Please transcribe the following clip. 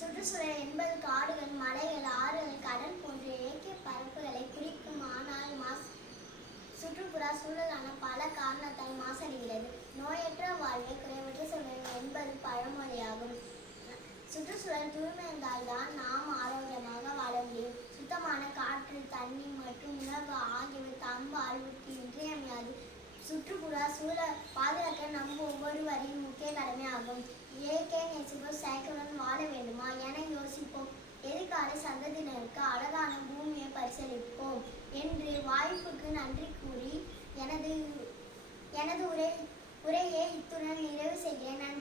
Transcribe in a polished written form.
சுற்றுச்சூழல் என்பது காடுகள், மலைகள், ஆறுகள், கடல் போன்ற இயற்கை பரப்புகளை குறிக்கும். ஆனால் சுற்றுப்புற சூழலான பல காரணத்தால் மாசடைகிறது. நோயற்ற வாழ்வே குறைவற்ற சூழல் என்பது பழமொழியாகும். சுற்றுச்சூழல் தூய்மை இருந்தால்தான் நாம் ஆரோக்கியமாக வாழ முடியும். சுத்தமான காற்று, தண்ணீர் மற்றும் உணவு ஆகியவை தம் வாழ்வுக்கு இன்றியமையாது. சுற்றுப்புற சூழல் பாதுகாக்க நம் ஒவ்வொருவரின் முக்கிய கடமையாகும். இயற்கை நேசிப்போம், செயற்கையுடன் வாழ வேண்டுமா என யோசிப்போம். எதிர்கால சந்ததியினருக்கு அழகான பூமியை பரிசளிப்போம் என்று வாய்ப்புக்கு நன்றி கூறி எனது உரையை இத்துடன் நிறைவு செய்கிறேன்.